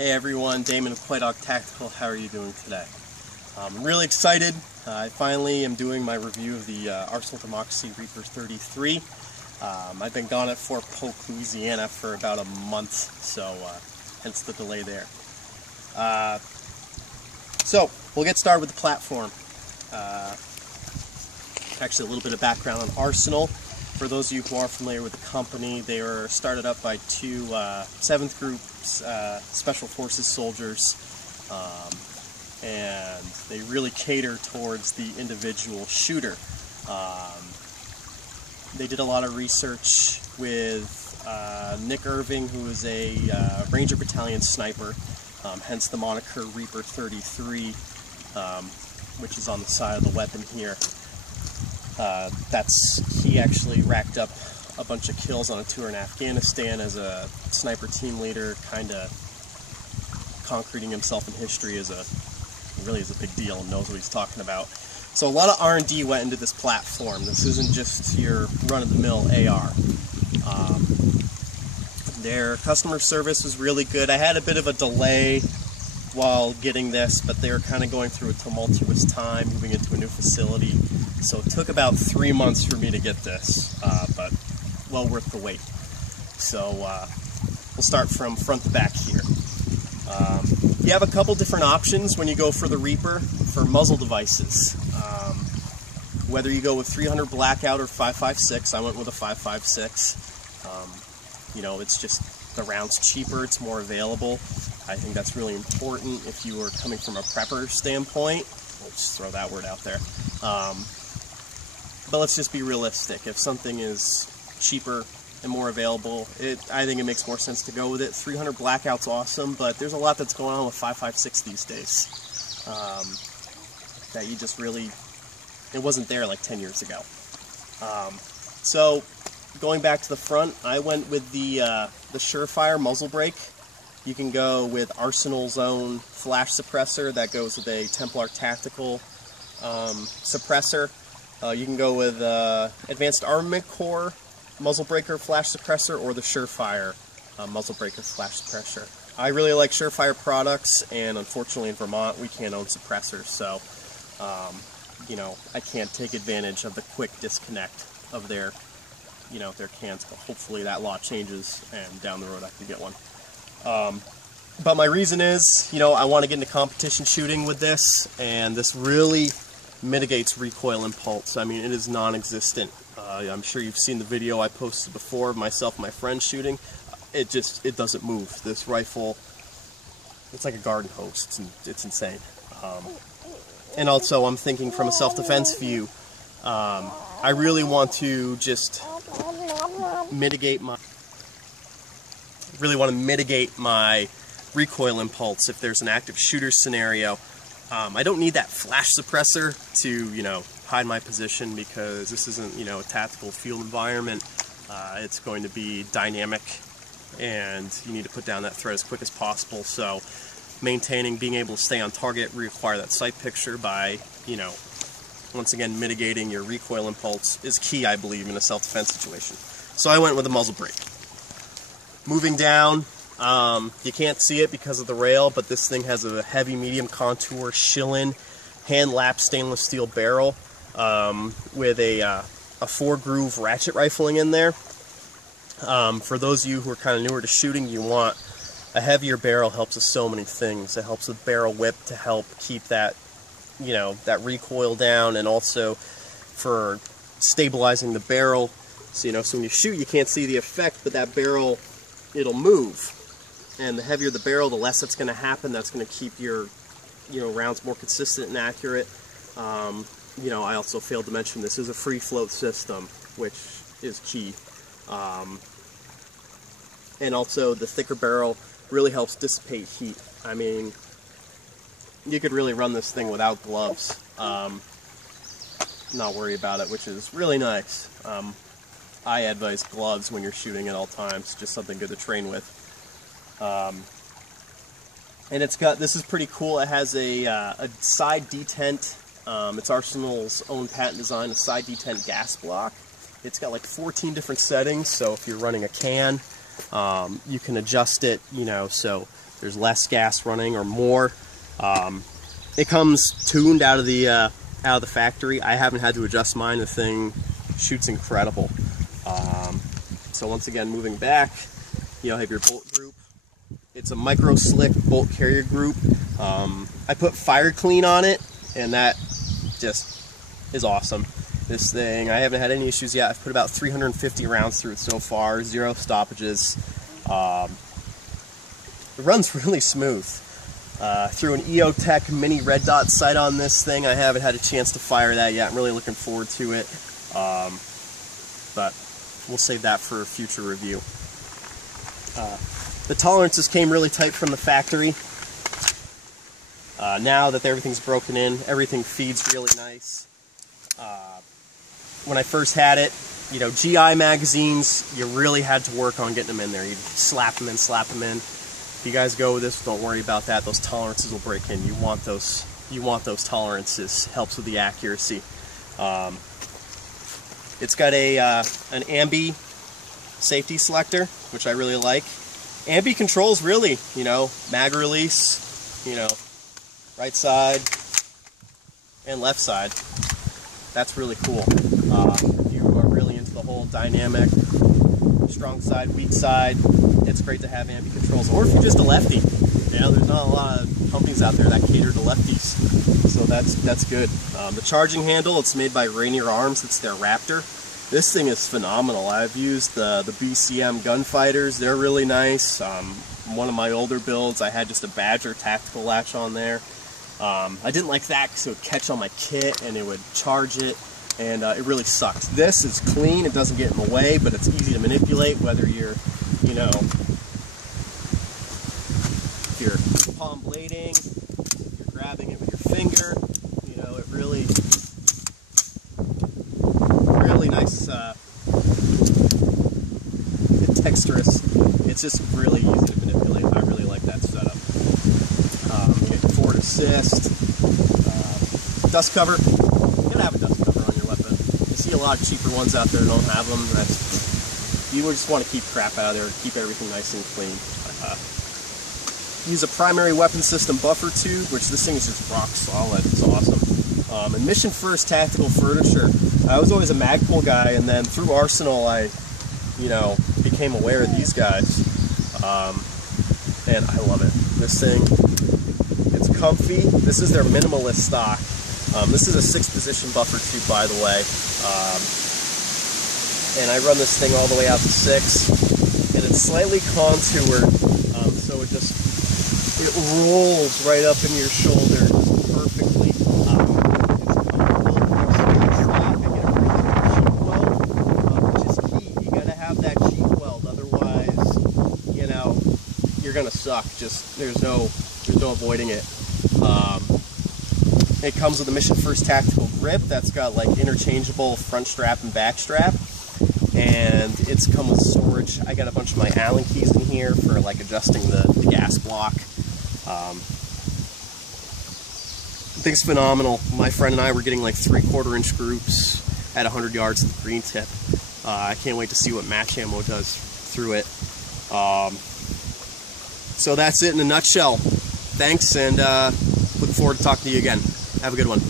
Hey everyone, Damon of CoyDog Tactical. How are you doing today? I'm really excited. I finally am doing my review of the Geissele Automatics Reaper 33. I've been gone at Fort Polk, Louisiana for about a month, so hence the delay there. So we'll get started with the platform. Actually, a little bit of background on Geissele. For those of you who aren't familiar with the company, they were started up by two 7th Group Special Forces soldiers, and they really cater towards the individual shooter. They did a lot of research with Nick Irving, who is a Ranger Battalion sniper, hence the moniker Reaper 33, which is on the side of the weapon here. He actually racked up a bunch of kills on a tour in Afghanistan as a sniper team leader, kind of concreting himself in history as really is a big deal and knows what he's talking about. So a lot of R&D went into this platform. This isn't just your run-of-the-mill AR. Their customer service was really good. I had a bit of a delay while getting this, but they were kind of going through a tumultuous time, moving into a new facility. So it took about 3 months for me to get this, but well worth the wait. So we'll start from front to back here. You have a couple different options when you go for the Reaper for muzzle devices. Whether you go with 300 blackout or 5.56, I went with a 5.56. You know, it's just the round's cheaper, it's more available. I think that's really important if you are coming from a prepper standpoint. We'll just throw that word out there. But let's just be realistic. If something is cheaper and more available, I think it makes more sense to go with it. 300 blackout's awesome, but there's a lot that's going on with 5.56 these days that you just really, it wasn't there like 10 years ago. So going back to the front, I went with the Surefire Muzzle Brake. You can go with Geissele's own flash suppressor that goes with a Templar Tactical suppressor. You can go with Advanced Armament Corps Muzzle Breaker Flash Suppressor or the Surefire Muzzle Breaker Flash Suppressor. I really like Surefire products, and unfortunately in Vermont we can't own suppressors, so you know, I can't take advantage of the quick disconnect of their cans, but hopefully that law changes and down the road I can get one. But my reason is, you know, I want to get into competition shooting with this, and this really mitigates recoil impulse. I mean, it is non-existent. I'm sure you've seen the video I posted before of myself and my friend shooting. It doesn't move. This rifle, it's like a garden hose. It's insane. And also, I'm thinking from a self-defense view. I really want to just mitigate my recoil impulse if there's an active shooter scenario. I don't need that flash suppressor to, you know, hide my position, because this isn't, you know, a tactical field environment. It's going to be dynamic, and you need to put down that threat as quick as possible. So being able to stay on target, reacquire that sight picture by, you know, once again mitigating your recoil impulse is key, I believe, in a self-defense situation. So I went with a muzzle brake. Moving down, you can't see it because of the rail, but this thing has a heavy medium contour Schillen hand-lapped stainless steel barrel with a 4-groove ratchet rifling in there. For those of you who are kind of newer to shooting, you want a heavier barrel. Helps with so many things. It helps with barrel whip to help keep that, you know, that recoil down, and also for stabilizing the barrel. So, you know, so when you shoot, you can't see the effect, but that barrel, it'll move. And the heavier the barrel, the less that's going to happen. That's going to keep your, you know, rounds more consistent and accurate. You know, I also failed to mention this is a free float system, which is key. And also the thicker barrel really helps dissipate heat. I mean, you could really run this thing without gloves. Not worry about it, which is really nice. I advise gloves when you're shooting at all times, just something good to train with. And this is pretty cool. It has a side detent. It's Geissele's own patent design, a side detent gas block. It's got like 14 different settings, so if you're running a can, you can adjust it, you know, so there's less gas running or more. It comes tuned out of the factory. I haven't had to adjust mine. The thing shoots incredible. So once again, moving back, you have your bolt group. It's a micro slick bolt carrier group. I put Fire Clean on it, and that just is awesome. This thing, I haven't had any issues yet. I've put about 350 rounds through it so far, 0 stoppages. It runs really smooth. Threw an EOTech mini red dot sight on this thing. I haven't had a chance to fire that yet. I'm really looking forward to it. But we'll save that for a future review. The tolerances came really tight from the factory. Now that everything's broken in, everything feeds really nice. When I first had it, GI magazines, you really had to work on getting them in there. You'd slap them in, slap them in. If you guys go with this, don't worry about that. Those tolerances will break in. You want those tolerances. Helps with the accuracy. It's got an ambi safety selector, which I really like. Ambi controls really, mag release, right side and left side. That's really cool. If you are really into the whole dynamic, strong side, weak side, it's great to have ambi controls. Or if you're just a lefty, there's not a lot of companies out there that cater to lefties, so that's good. The charging handle, it's made by Rainier Arms. It's their Raptor. This thing is phenomenal. I've used the BCM gunfighters. They're really nice. One of my older builds, I had just a Badger tactical latch on there. I didn't like that because it would catch on my kit and it would charge it, and it really sucked. This is clean, it doesn't get in the way, but it's easy to manipulate, whether you're, if you're palm blading, if you're grabbing it with your finger, it really nice, it's texturous. It's just really easy to manipulate. I really like that setup. You get forward assist, dust cover. You gotta have a dust cover on your weapon. You see a lot of cheaper ones out there that don't have them. You just want to keep crap out of there, keep everything nice and clean. Use a primary weapon system buffer tube, which this thing is just rock solid. It's awesome. And Mission First Tactical Furniture. I was always a Magpul guy, and then through Arsenal, I, became aware of these guys. And I love it. This thing, it's comfy. This is their minimalist stock. This is a 6th position buffer tube, by the way. And I run this thing all the way out to 6. And it's slightly contoured, so it rolls right up in your shoulder perfectly. It's comfortable. Which is key. You gotta have that cheek weld, otherwise, you're gonna suck. There's no avoiding it. It comes with a Mission First Tactical grip that's got like interchangeable front strap and back strap, and it's come with storage. I got a bunch of my Allen keys in here for like adjusting the gas block. The thing's phenomenal. My friend and I were getting like 3/4 inch groups at 100 yards of the green tip. I can't wait to see what match ammo does through it. So that's it in a nutshell. Thanks, and look forward to talking to you again. Have a good one.